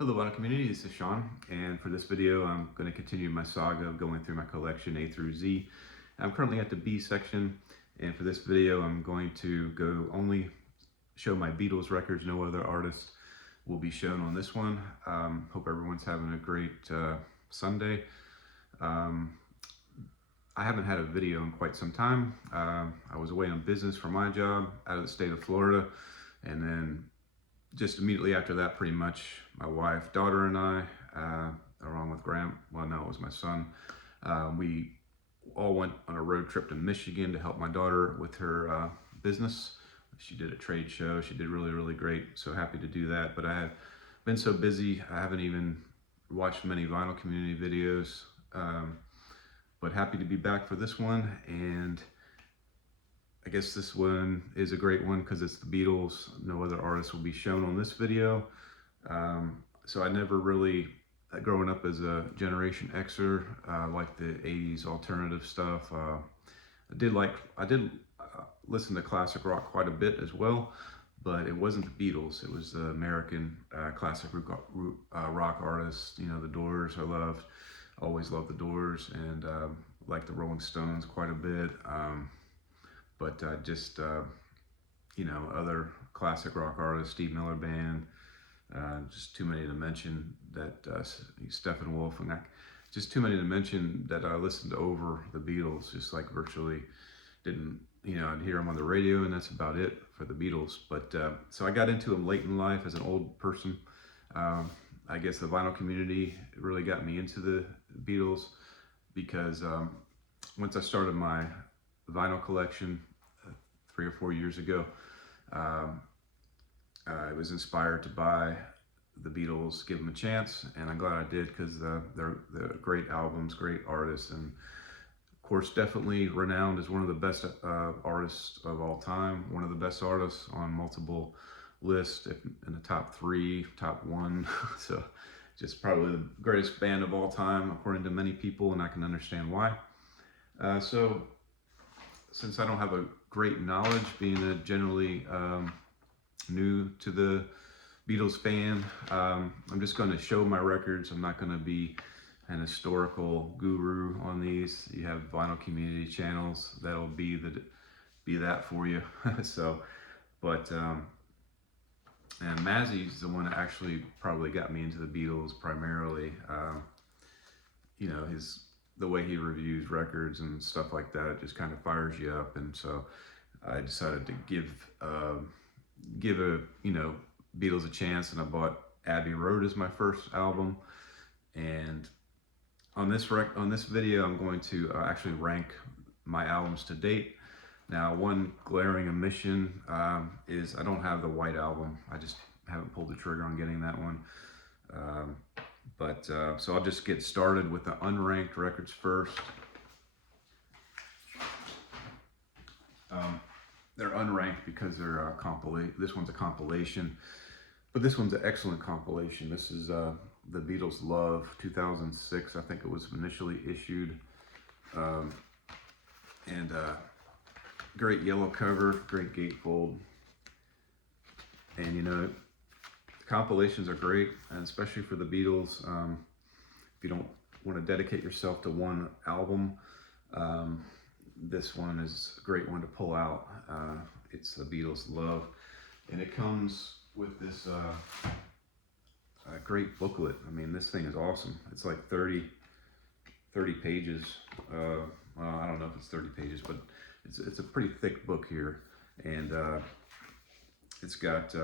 Hello, Vinyl community. This is Sean, and for this video, I'm going to continue my saga of going through my collection A through Z. I'm currently at the B section, and for this video, I'm going to only show my Beatles records. No other artists will be shown on this one. Hope everyone's having a great Sunday. I haven't had a video in quite some time. I was away on business for my job out of the state of Florida, and then just immediately after that, pretty much, my wife, daughter, and I, along with it was my son, we all went on a road trip to Michigan to help my daughter with her business. She did a trade show. She did really, really great. So happy to do that. But I have been so busy, I haven't even watched many vinyl community videos. But happy to be back for this one. And I guess this one is a great one because it's the Beatles. No other artists will be shown on this video. So I never really, growing up as a Generation Xer, liked the 80s alternative stuff. I did listen to classic rock quite a bit as well, but it wasn't the Beatles. It was the American classic rock artists. You know, the Doors I loved. Always loved the Doors, and liked the Rolling Stones quite a bit. But you know, other classic rock artists, Steve Miller Band, just too many to mention that, Steppenwolf, and that, just too many to mention that I listened over the Beatles, just like virtually didn't, you know, I'd hear them on the radio and that's about it for the Beatles. But so I got into them late in life as an old person. I guess the vinyl community really got me into the Beatles because once I started my vinyl collection 3 or 4 years ago, I was inspired to buy the Beatles, give them a chance, and I'm glad I did because they're great albums, great artists, and of course definitely renowned as one of the best artists of all time, one of the best artists on multiple lists, in the top 3, top 1. So just probably the greatest band of all time according to many people, and I can understand why. So since I don't have a great knowledge, being a generally new to the Beatles fan, I'm just going to show my records. I'm not going to be an historical guru on these. You have vinyl community channels that'll be that for you. So, but and Mazzy's the one that actually probably got me into the Beatles primarily. You know, the way he reviews records and stuff like that, it just kind of fires you up. And so I decided to give a, you know, Beatles a chance, and I bought Abbey Road as my first album. And on this video, I'm going to actually rank my albums to date. Now, one glaring omission is I don't have the White Album. I just haven't pulled the trigger on getting that one. So I'll just get started with the unranked records first. They're unranked because they're this one's a compilation, but this one's an excellent compilation. This is the Beatles Love 2006, I think it was initially issued. Great yellow cover, great gatefold. And you know, compilations are great, and especially for the Beatles. If you don't want to dedicate yourself to one album, this one is a great one to pull out. It's the Beatles Love, and it comes with this great booklet. I mean, this thing is awesome. It's like 30 pages. Well, I don't know if it's 30 pages, but it's a pretty thick book here, and it's got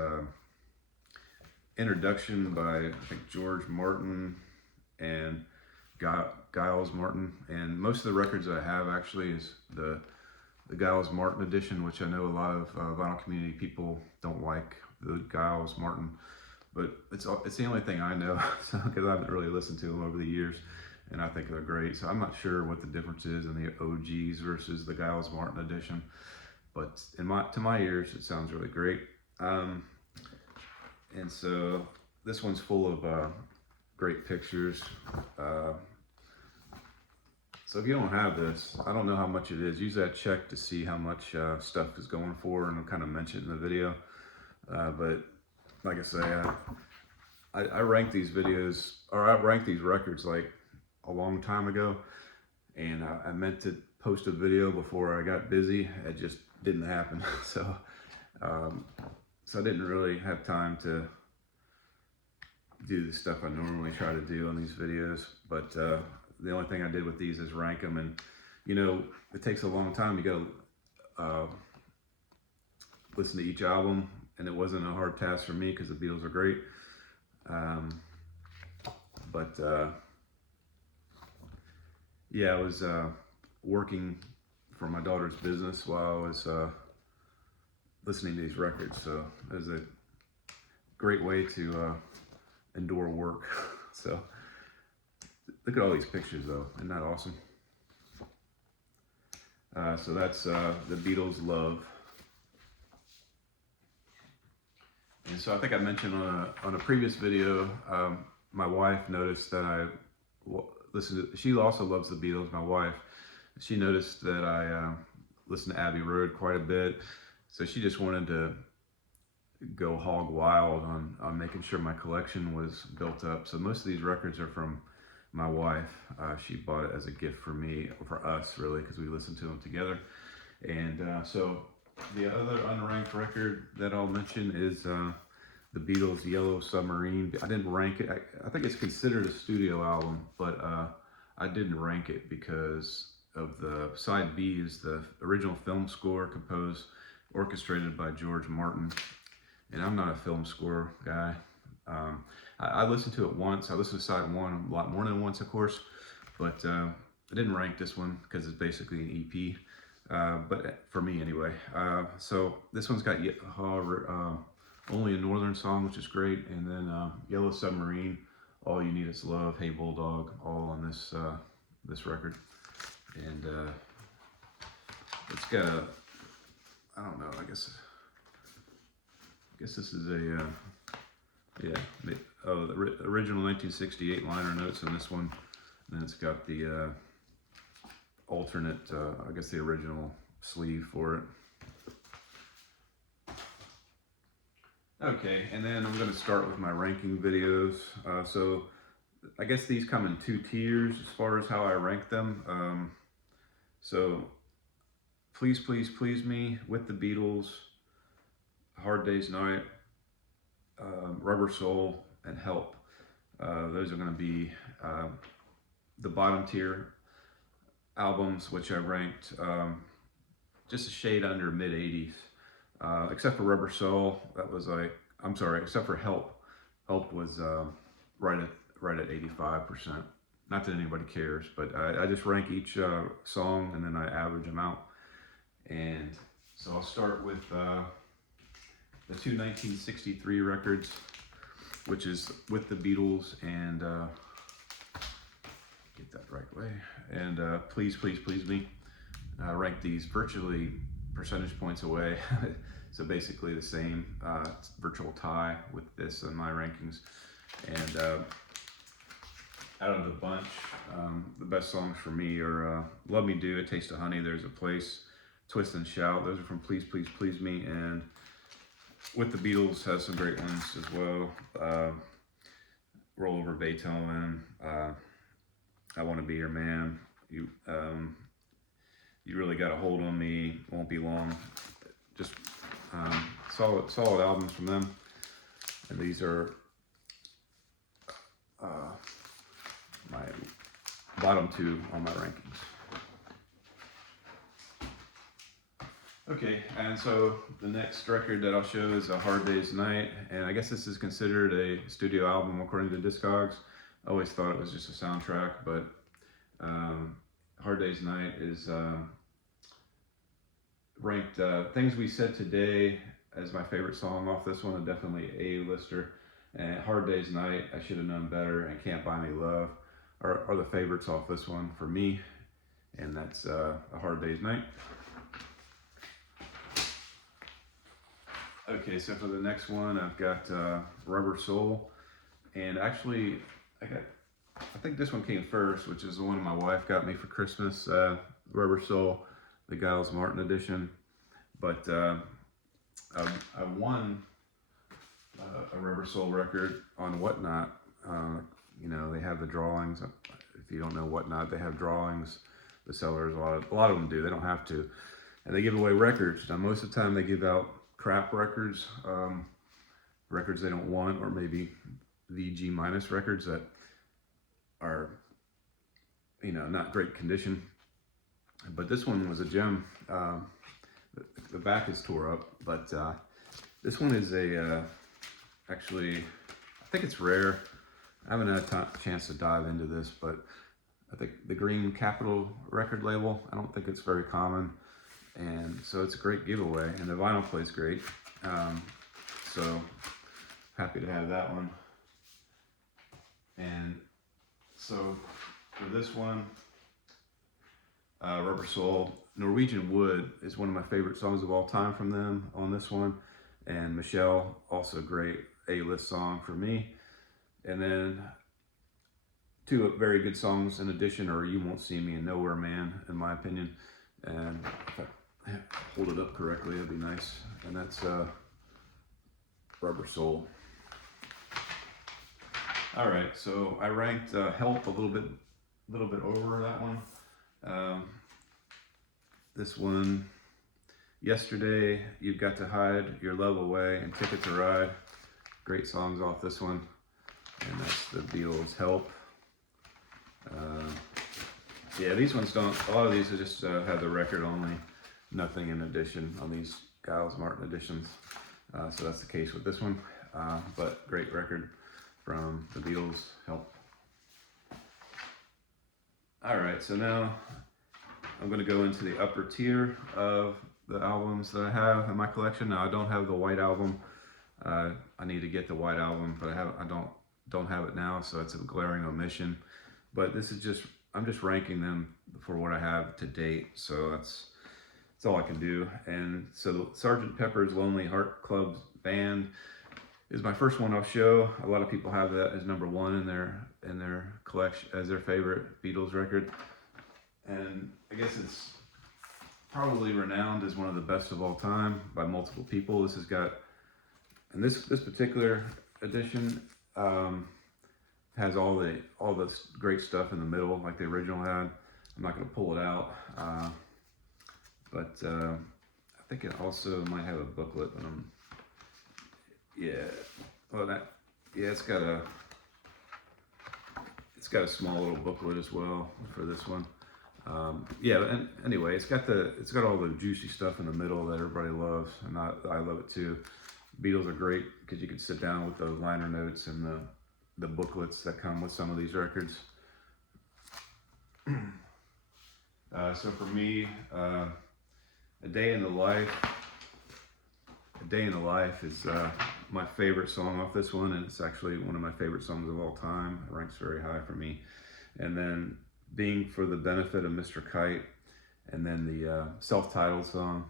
introduction by, I think, George Martin and Giles Martin, and most of the records that I have actually is the Giles Martin edition, which I know a lot of vinyl community people don't like the Giles Martin, but it's the only thing I know, so, because I haven't really listened to them over the years, and I think they're great. So I'm not sure what the difference is in the OGs versus the Giles Martin edition, but to my ears, it sounds really great. And so this one's full of great pictures. So if you don't have this, I don't know how much it is. Usually I check to see how much stuff is going for, and I'll kind of mention it in the video. But like I say, I ranked these videos, or I ranked these records like a long time ago, and I meant to post a video before I got busy. It just didn't happen. Um, so I didn't really have time to do the stuff I normally try to do on these videos. But the only thing I did with these is rank them, and you know, it takes a long time. You gotta listen to each album, and it wasn't a hard task for me because the Beatles are great. But yeah, I was working for my daughter's business while I was listening to these records, so it was a great way to endure work. So look at all these pictures though, isn't that awesome? So that's the Beatles' Love. And so I think I mentioned on a previous video, my wife noticed that I listened to, she also loves the Beatles, my wife. She noticed that I listened to Abbey Road quite a bit. So she just wanted to go hog wild on making sure my collection was built up. So most of these records are from my wife. She bought it as a gift for me, or for us really, because we listened to them together. And so the other unranked record that I'll mention is the Beatles' Yellow Submarine. I didn't rank it. I think it's considered a studio album, but I didn't rank it because of the side B is the original film score orchestrated by George Martin. And I'm not a film score guy. I listened to it once. I listened to side one a lot more than once, of course, but I didn't rank this one because it's basically an EP. But for me anyway. So this one's got Only a Northern Song, which is great, and then Yellow Submarine, All You Need Is Love, Hey Bulldog, all on this record. And it's got a, I don't know, I guess this is a the original 1968 liner notes in this one. And then it's got the alternate, I guess the original sleeve for it. Okay, and then I'm going to start with my ranking videos. So I guess these come in two tiers as far as how I rank them. So Please, Please, Please Me, With the Beatles, Hard Day's Night, Rubber Soul, and Help. Those are going to be the bottom tier albums, which I ranked just a shade under mid 80s, except for Rubber Soul. That was like, I'm sorry, except for Help. Help was right at 85%. Not that anybody cares, but I just rank each song and then I average them out. And so I'll start with the two 1963 records, which is With the Beatles and get that right way, and Please, Please, Please Me. I rank these virtually percentage points away. So basically the same, virtual tie with this in my rankings. And out of the bunch, the best songs for me are Love Me Do, A Taste of Honey, There's a Place, Twist and Shout. Those are from Please, Please, Please Me. And With the Beatles has some great ones as well. Roll Over Beethoven, I Want to Be Your Man, You Really Got a Hold on Me, Won't Be Long. Just solid albums from them. And these are my bottom two on my rankings. Okay, and so the next record that I'll show is A Hard Day's Night, and I guess this is considered a studio album according to Discogs. I always thought it was just a soundtrack, but Hard Day's Night is ranked Things We Said Today as my favorite song off this one, and definitely A-lister. And Hard Day's Night, I Should Have Known Better, and Can't Buy Me Love are the favorites off this one for me, and that's A Hard Day's Night. Okay, so for the next one, I've got Rubber Soul, and actually, I think this one came first, which is the one my wife got me for Christmas, Rubber Soul, the Giles Martin edition. But I won a Rubber Soul record on Whatnot. You know, they have the drawings. If you don't know Whatnot, they have drawings. The sellers, a lot of them do. They don't have to, and they give away records. Now, most of the time, they give out crap records, records they don't want, or maybe VG minus records that are, you know, not great condition. But this one was a gem. The back is tore up, but this one is actually, I think it's rare. I haven't had a chance to dive into this, but I think the Green Capital record label, I don't think it's very common. And so it's a great giveaway, and the vinyl plays great. So happy to have that one. And so for this one, Rubber Soul, Norwegian Wood is one of my favorite songs of all time from them on this one. And Michelle, also a great A-list song for me. And then two very good songs in addition are You Won't See Me and Nowhere Man, in my opinion. And if I hold it up correctly, that'd be nice. And that's Rubber Soul. All right, so I ranked Help a little bit over that one. This one, Yesterday, You've Got to Hide Your Love Away, and Ticket to Ride. Great songs off this one. And that's the Beatles' Help. Yeah, these ones don't, a lot of these are just have the record only, nothing in addition on these Giles Martin editions. So that's the case with this one, but great record from the Beatles' Help. All right, so now I'm going to go into the upper tier of the albums that I have in my collection. Now I don't have the White Album. I need to get the White Album, but I don't have it now, so it's a glaring omission. But this is just, I'm just ranking them for what I have to date, so that's all I can do. And so the Sgt. Pepper's Lonely Heart Club Band is my first one I'll show. A lot of people have that as number one in their collection as their favorite Beatles record. And I guess it's probably renowned as one of the best of all time by multiple people. This has got, and this particular edition has all the great stuff in the middle, like the original had. I'm not going to pull it out, but I think it also might have a booklet. But it's got a small little booklet as well for this one. And anyway, it's got all the juicy stuff in the middle that everybody loves, and I love it too. Beatles are great because you can sit down with those liner notes and the booklets that come with some of these records. So for me, A Day in the Life is my favorite song off this one, and it's actually one of my favorite songs of all time. It ranks very high for me. And then Being for the Benefit of Mr. Kite, and then the self-titled song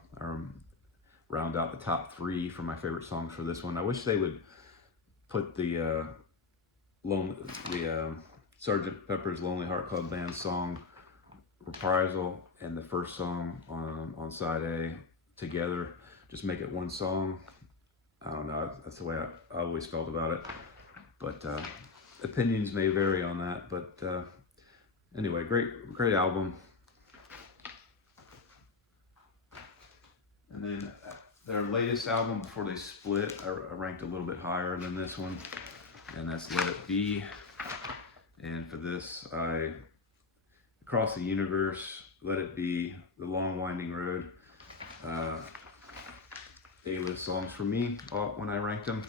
round out the top three for my favorite songs for this one. I wish they would put the Sgt. Pepper's Lonely Heart Club Band song Reprisal and the first song on side A together. Just make it one song. I don't know, that's the way I always felt about it. But opinions may vary on that. But anyway, great album. And then their latest album before they split, I ranked a little bit higher than this one, and that's Let It Be. And for this, Across the Universe, Let It Be, The Long Winding Road, A-list songs for me when I ranked them.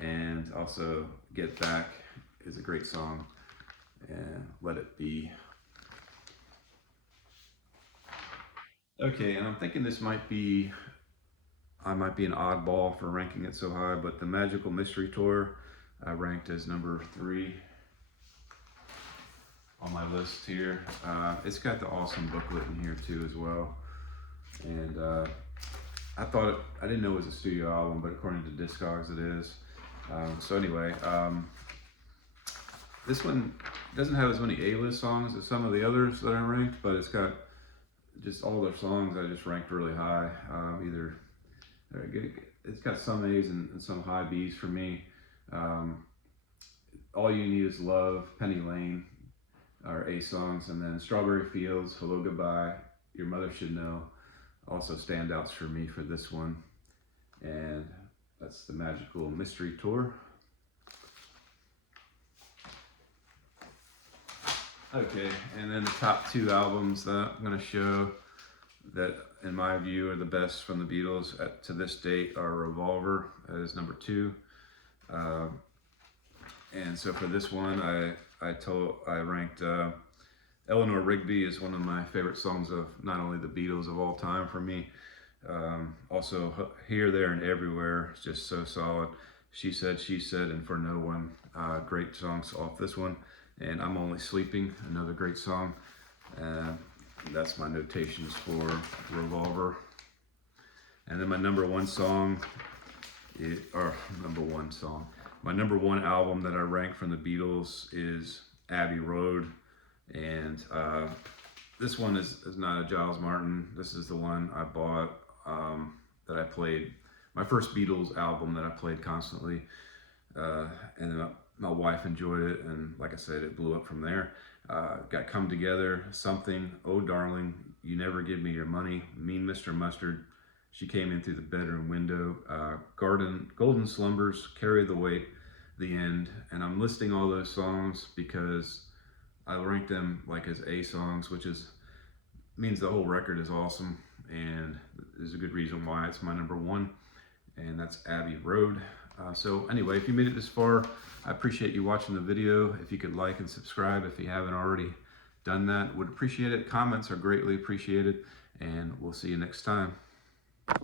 And also Get Back is a great song, and Let It Be. Okay, and I'm thinking I might be an oddball for ranking it so high, but the Magical Mystery Tour I ranked as number 3 on my list here. It's got the awesome booklet in here too as well. And I didn't know it was a studio album, but according to Discogs it is. So anyway, this one doesn't have as many A-list songs as some of the others that I ranked, but it's got just all their songs I just ranked really high. it's got some A's and some high B's for me. All You Need Is Love, Penny Lane are A songs, and then Strawberry Fields, Hello Goodbye, Your Mother Should Know, also standouts for me for this one. And that's the Magical Mystery Tour. Okay, and then the top two albums that I'm going to show that in my view are the best from the Beatles to this date are Revolver as number 2. And so for this one, I ranked Eleanor Rigby is one of my favorite songs of not only the Beatles of all time for me. Also Here, There, and Everywhere is just so solid. She Said, and For No One, great songs off this one. And I'm Only Sleeping, another great song. That's my notations for Revolver. And then my number one album that I rank from the Beatles is Abbey Road. And this one is not a Giles Martin. This is the one I bought that I played, my first Beatles album that I played constantly. And my wife enjoyed it, and like I said, it blew up from there. Got Come Together, Something, Oh Darling, You Never Give Me Your Money, Mean Mr. Mustard, She Came In Through the Bedroom Window, Golden Slumbers, Carry the Weight, The End. And I'm listing all those songs because I rank them like as A songs, which means the whole record is awesome, and there's a good reason why it's my number one, and that's Abbey Road. So anyway, if you made it this far, I appreciate you watching the video. If you could like and subscribe if you haven't already done that, would appreciate it. Comments are greatly appreciated, and we'll see you next time.